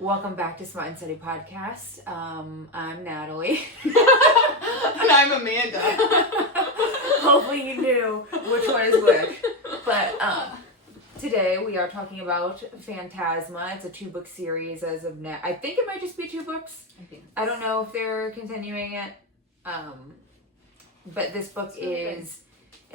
Welcome back to Smut and Study Podcast. I'm Natalie. And I'm Amanda. Hopefully you knew which one is which. But today we are talking about Phantasma. It's a 2-book series as of now. I think it might just be 2 books. I don't know if they're continuing it. But this book it's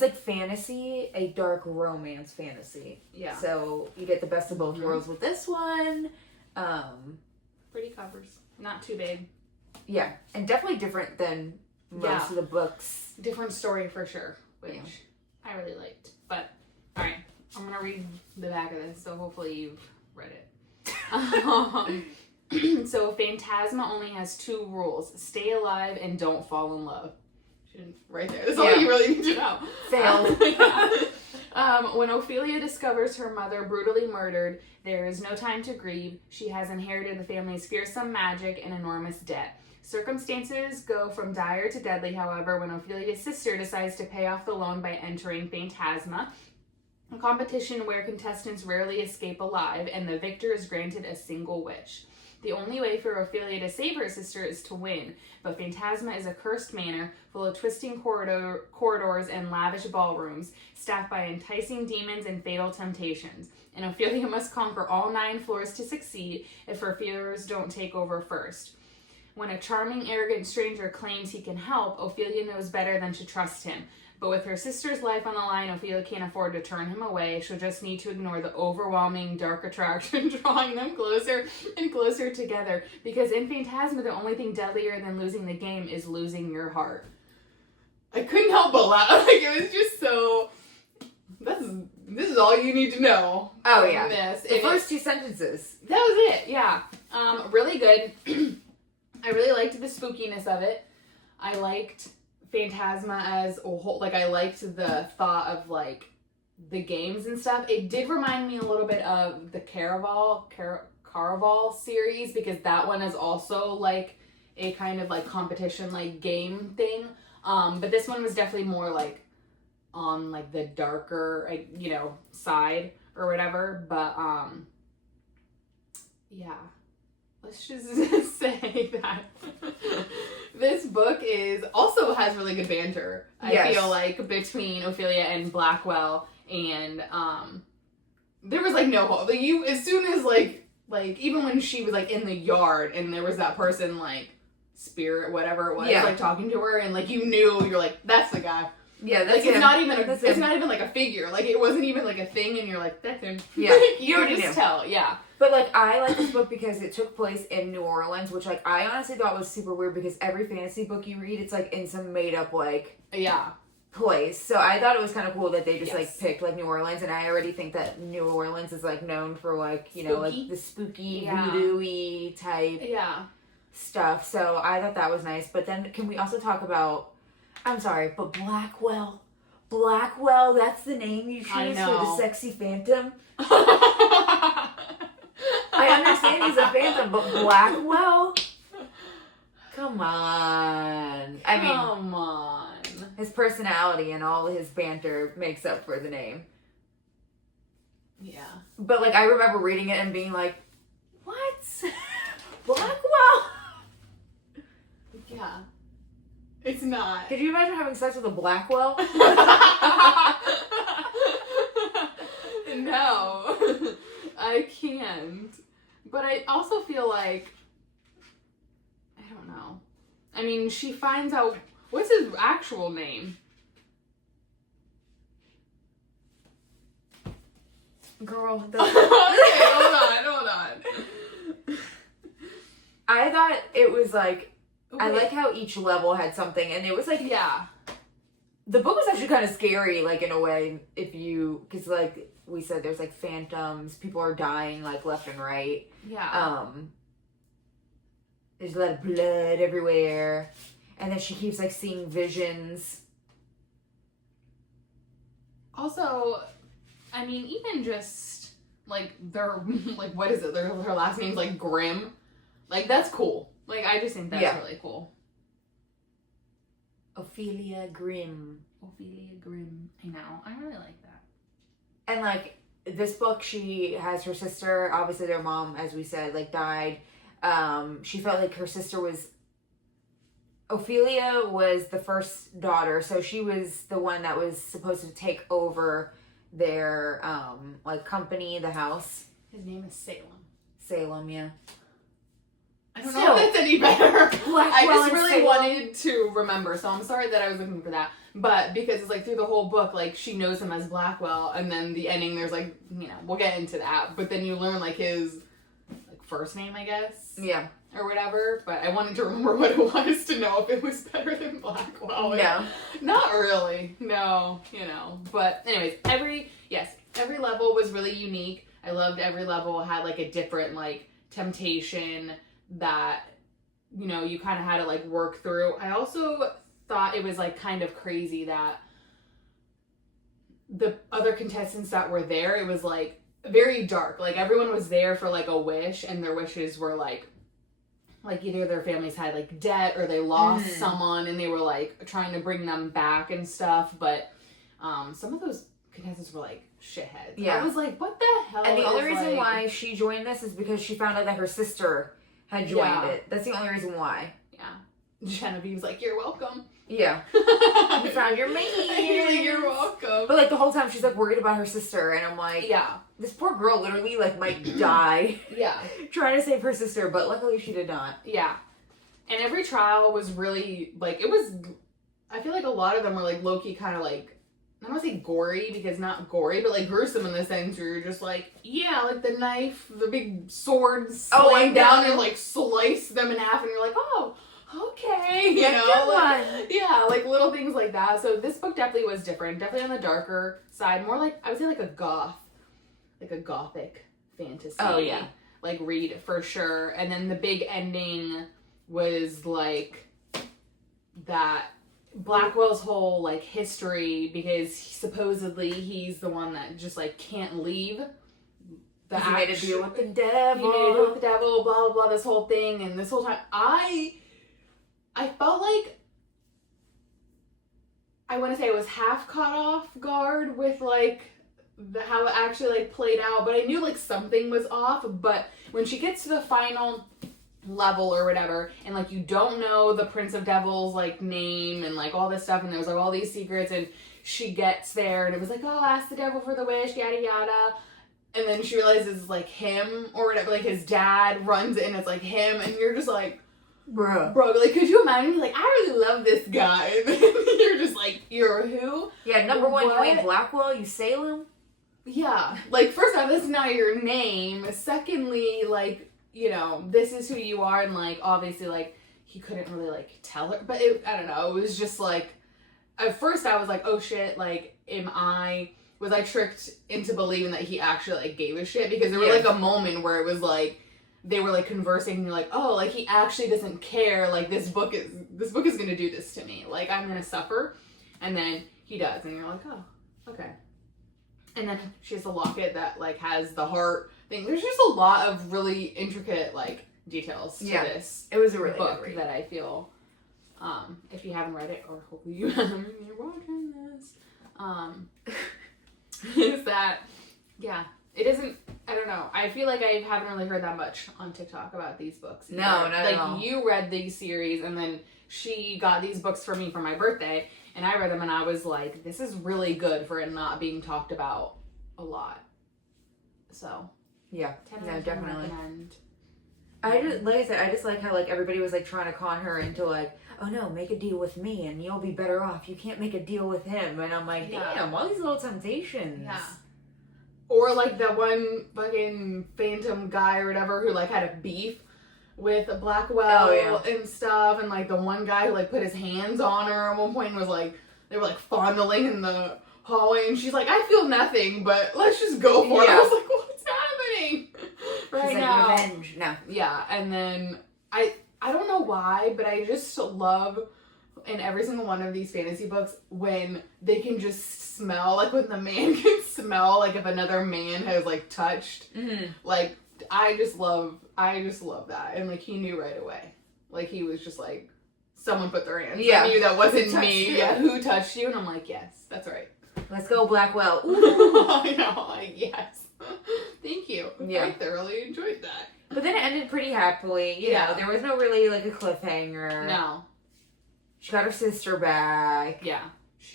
like fantasy, a dark romance fantasy. Yeah. So you get the best of both worlds with this one. Pretty covers. Not too big. Yeah. And definitely different than most of the books. Different story for sure, which I really liked. But, alright, I'm going to read the back of this, so hopefully you've read it. So, Phantasma only has 2 rules. Stay alive and don't fall in love. Right there. That's all you really need to know. Failed. When Ophelia discovers her mother brutally murdered, there is no time to grieve. She has inherited the family's fearsome magic and enormous debt. Circumstances go from dire to deadly, however, when Ophelia's sister decides to pay off the loan by entering Phantasma, a competition where contestants rarely escape alive, and the victor is granted a single wish. The only way for Ophelia to save her sister is to win, but Phantasma is a cursed manor full of twisting corridors and lavish ballrooms, staffed by enticing demons and fatal temptations. And Ophelia must conquer all 9 floors to succeed if her fears don't take over first. When a charming, arrogant stranger claims he can help, Ophelia knows better than to trust him. But with her sister's life on the line, Ophelia can't afford to turn him away. She'll just need to ignore the overwhelming dark attraction drawing them closer and closer together. Because in Phantasma, the only thing deadlier than losing the game is losing your heart. I couldn't help but laugh. Like, it was just so... This is all you need to know. Oh, yeah. The And first 2 sentences. That was it, yeah. Really good. I really liked the spookiness of it. I liked Phantasma as a whole. Like, I liked the thought of, like, the games and stuff. It did remind me a little bit of the Caraval series, because that one is also, like, a kind of, like, competition, like, game thing. But this one was definitely more, like, on, like, the darker, side or whatever. But, yeah. Let's just say that this book also has really good banter. I feel like between Ophelia and Blackwell, and there was like no hope. Like, as soon as like even when she was like in the yard and there was that person, like spirit, whatever it was, like talking to her, and like you're like, that's the guy. Yeah, that's like it's not even like a figure. Like, it wasn't even like a thing, and you're like, that's him. Yeah, like, you already just tell. Yeah. But like, I like this book because it took place in New Orleans, which like I honestly thought was super weird, because every fantasy book you read, it's like in some made up like place. So I thought it was kind of cool that they just like picked like New Orleans, and I already think that New Orleans is like known for like know like the spooky voodoo-y type stuff. So I thought that was nice. But then can we also talk about? I'm sorry, but Blackwell, that's the name you choose for the sexy phantom? I understand he's a phantom, but Blackwell? Come on. Come on. His personality and all his banter makes up for the name. Yeah. But, like, I remember reading it and being like, what? Blackwell? Yeah. It's not. Could you imagine having sex with a Blackwell? No. I can't. But I also feel like, I don't know. I mean, she finds out, what's his actual name? Girl. Okay, hold on. I thought it was like, I like how each level had something, and it was like, the book was actually kind of scary, like, in a way, because, like, we said there's, like, phantoms, people are dying, like, left and right. Yeah. There's a lot of blood everywhere, and then she keeps, like, seeing visions. Also, I mean, even just, like, their, like, what is it, her last name's, like, Grimm. Like, that's cool. Like, I just think that's really cool. Ophelia Grimm. I know. I really like that. And, like, this book, she has her sister, obviously their mom, as we said, like, died. She felt like her sister was... Ophelia was the first daughter, so she was the one that was supposed to take over their, like, company, the house. His name is Salem. Salem, yeah. I don't know if that's any better. I just really wanted to remember, so I'm sorry that I was looking for that. But because it's like through the whole book, like she knows him as Blackwell, and then the ending, there's like, you know, we'll get into that. But then you learn like his like first name, I guess. Yeah. Or whatever. But I wanted to remember what it was to know if it was better than Blackwell. No. Not really. No, you know. But anyways, every level was really unique. I loved every level had like a different like temptation that, you know, you kind of had to like work through. I also thought it was like kind of crazy that the other contestants that were there, it was like very dark. Like everyone was there for like a wish, and their wishes were like either their families had like debt or they lost someone and they were like trying to bring them back and stuff. But some of those contestants were like shitheads. Yeah. I was like, what the hell? And the only reason why she joined this is because she found out that her sister had joined it. That's the only reason why. Yeah. Genevieve's like, you're welcome. Yeah. You found your mate. You're welcome. But like the whole time she's like worried about her sister, and I'm like, yeah, this poor girl literally like might die. Yeah. Trying to save her sister, but luckily she did not. Yeah. And every trial was really like, it was, I feel like a lot of them were like low-key kind of like, I don't want to say gory, because not gory, but like gruesome in the sense where you're just like, yeah, like the knife, the big sword slam down and like slice them in half, and you're like, oh, okay, you know, like, yeah, like little things like that. So this book definitely was different, definitely on the darker side, more like, I would say like a gothic fantasy. Oh yeah, like read for sure. And then the big ending was like that Blackwell's whole like history, because supposedly he's the one that just like can't leave. He made a deal with the devil. He made a deal with the devil, blah blah blah. This whole thing, and this whole time, I felt like I want to say I was half caught off guard with like how it actually like played out, but I knew like something was off. But when she gets to the final level or whatever, and like you don't know the Prince of Devils like name and like all this stuff, and there's like all these secrets, and she gets there and it was like, oh, ask the devil for the wish, yada yada, and then she realizes it's like him or whatever, like his dad runs in, it's like him, and you're just like, bro, like could you imagine, like, I really love this guy, and then you're just like, you're who? Yeah, number one, you ain't Blackwell, you Salem. Yeah, like first off, this is not your name. Secondly, like, you know, this is who you are, and like obviously like he couldn't really like tell her, but I don't know, it was just like, at first I was like, oh shit, like was I tricked into believing that he actually like gave a shit, because there was like a moment where it was like they were like conversing and you're like, oh, like he actually doesn't care, like this book is gonna do this to me, like I'm gonna suffer. And then he does, and you're like, oh, okay. And then she has a locket that like has the heart thing. There's just a lot of really intricate like details to this. It was a really book good read. that I feel, if you haven't read it, or hopefully you haven't, and you're watching this, is that, yeah, it isn't, I don't know, I feel like I haven't really heard that much on TikTok about these books either. No, not at all. Like, you read these series, and then she got these books for me for my birthday, and I read them, and I was like, this is really good for it not being talked about a lot. So, yeah, no, definitely. Recommend. Like I said, I just like how like everybody was like trying to con her into like, oh no, make a deal with me and you'll be better off. You can't make a deal with him. And I'm like, damn, all these little temptations. Yeah. Or like that one fucking phantom guy or whatever who like had a beef with Blackwell and stuff, and like the one guy who like put his hands on her at one point and was like, they were like fondling in the hallway, and she's like, I feel nothing, but let's just go for it. I was like, what's happening right now? Revenge. No. Yeah, and then I don't know why, but I just love in every single one of these fantasy books when they can just smell, like when the man can smell like if another man has like touched, like I just love that. And like he knew right away, like he was just like, someone put their hands. I knew that wasn't me. Yeah, who touched you? And I'm like, yes, that's right. Let's go, Blackwell. I know, yes. Thank you. Yeah. I thoroughly enjoyed that. But then it ended pretty happily. You know, there was no really, like, a cliffhanger. No. She got her sister back. Yeah.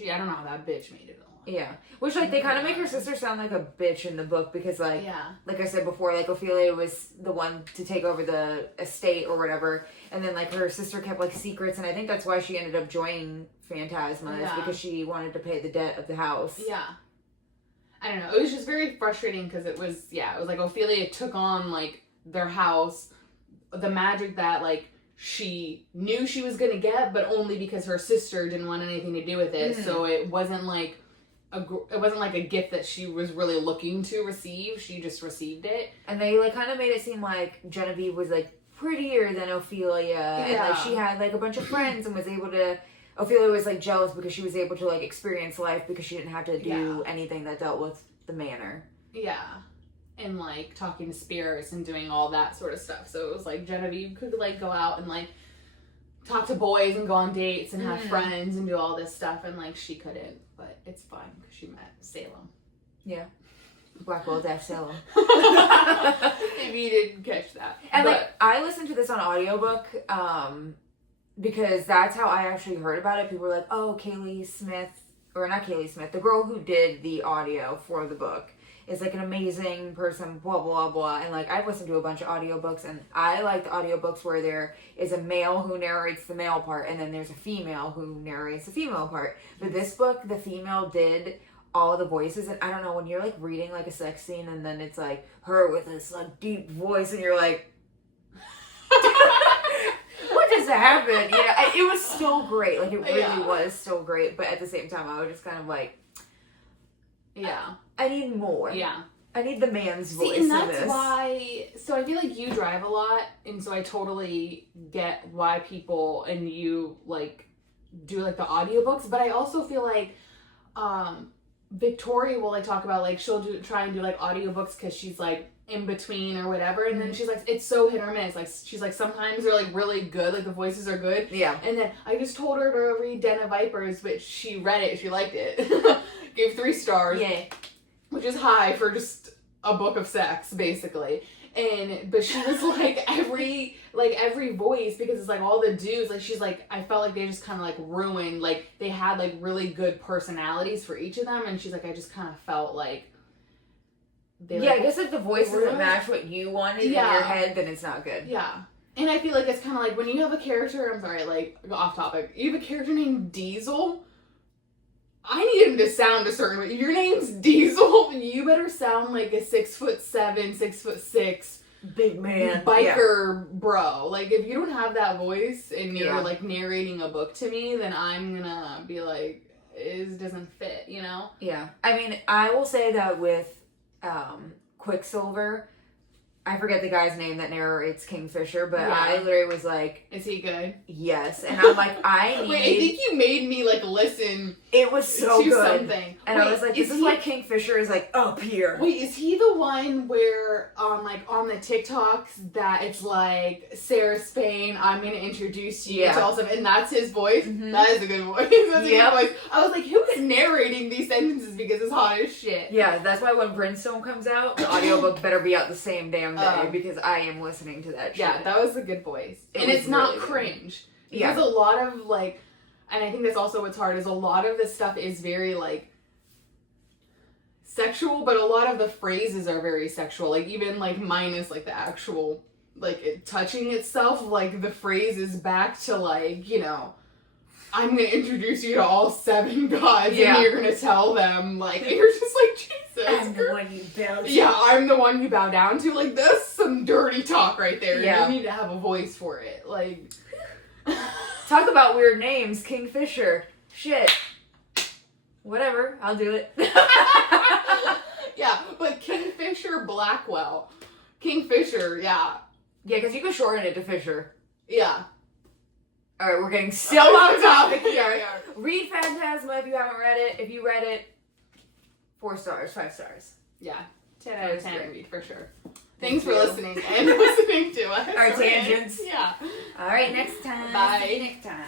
I don't know how that bitch made it alive. Yeah. Which, like, they kind of make her sister sound like a bitch in the book because, like, like I said before, like, Ophelia was the one to take over the estate or whatever. And then, like, her sister kept, like, secrets. And I think that's why she ended up joining Phantasma is because she wanted to pay the debt of the house. Yeah. I don't know. It was just very frustrating because it was like Ophelia took on, like, their house, the magic that, like, she knew she was going to get, but only because her sister didn't want anything to do with it. Mm. So it wasn't like a gift that she was really looking to receive. She just received it. And they, like, kind of made it seem like Genevieve was, like, prettier than Ophelia. Yeah. And, like, she had, like, a bunch of friends and was able to... Ophelia was, like, jealous because she was able to, like, experience life because she didn't have to do anything that dealt with the manor. Yeah. And, like, talking to spirits and doing all that sort of stuff. So it was, like, Genevieve could, like, go out and, like, talk to boys and go on dates and have friends and do all this stuff. And, like, she couldn't. But it's fine because she met Salem. Yeah. Blackwell Dash Salem. Maybe you didn't catch that. And, like, I listened to this on audiobook, because that's how I actually heard about it. People were like, oh, Kaylie Smith, or not Kaylie Smith, the girl who did the audio for the book is, like, an amazing person, blah, blah, blah. And, like, I've listened to a bunch of audiobooks, and I like the audiobooks where there is a male who narrates the male part, and then there's a female who narrates the female part. But this book, the female did all the voices, and I don't know, when you're, like, reading, like, a sex scene, and then it's, like, her with this, like, deep voice, and you're like... What just happened? You know, it was still great. Like, it really was still great. But at the same time, I was just kind of like... Yeah. I need more. Yeah. I need the man's voice and that's in this. Why... So I feel like you drive a lot, and so I totally get why people and you, like, do, like, the audiobooks. But I also feel like Victoria will, like, talk about, like, she'll try and do, like, audiobooks because she's, like, in between or whatever, and then she's like, it's so hit or miss. Like, she's like, sometimes they're, like, really good, like, the voices are good. Yeah. And then I just told her to read Den of Vipers, but she read it, she liked it. Gave 3 stars. Yeah. Which is high for just a book of sex, basically. But she was like, every voice, because it's like all the dudes, like, she's like, I felt like they just kind of, like, ruined, like, they had, like, really good personalities for each of them, and she's like, I just kind of felt like I guess if the voice doesn't match what you wanted in your head, then it's not good. Yeah. And I feel like it's kind of like when you have a character, I'm sorry, like, off topic, you have a character named Diesel, I need him to sound a certain way. If your name's Diesel, you better sound like a 6'7", 6'6" big man biker bro. Like, if you don't have that voice and you're like narrating a book to me, then I'm gonna be like, it doesn't fit, you know? Yeah. I mean, I will say that with Quicksilver, I forget the guy's name that narrates Kingfisher, but I literally was like... Is he good? Yes. And I'm like, I need... Wait, I think you made me, like, listen... It was so to good. Something. And I was like, this is why Kingfisher is, like, up here. Wait, is he the one where, like, on the TikToks, that it's like, Sarah Spain, I'm going to introduce you to all stuff, and that's his voice? Mm-hmm. That is a good voice. That's a good voice. I was like, who is narrating these sentences because it's hot as shit? Yeah, that's why when Brimstone comes out, the audiobook better be out the same damn day, because I am listening to that shit. Yeah, that was a good voice. And it's not really cringe. Because a lot of, like... And I think that's also what's hard, is a lot of this stuff is very, like, sexual, but a lot of the phrases are very sexual. Like, even, like, minus, like, the actual, like, it touching itself, like, the phrase is back to, like, you know, I'm gonna introduce you to all 7 gods, and you're gonna tell them, like, and you're just like, Jesus. I'm the one you bow to. Yeah, I'm the one you bow down to. Like, that's some dirty talk right there. Yeah. You need to have a voice for it. Like... Talk about weird names. Kingfisher. Shit. Whatever. I'll do it. Yeah, but Kingfisher Blackwell. Kingfisher, yeah. Yeah, because you can shorten it to Fisher. Yeah. Alright, we're getting so off topic here. Read Phantasma if you haven't read it. If you read it, 4 stars, 5 stars. Yeah. 10 out of 10 read for sure. Thanks for listening and listening to us. Our tangents. Yeah. All right, next time. Bye. See you next time.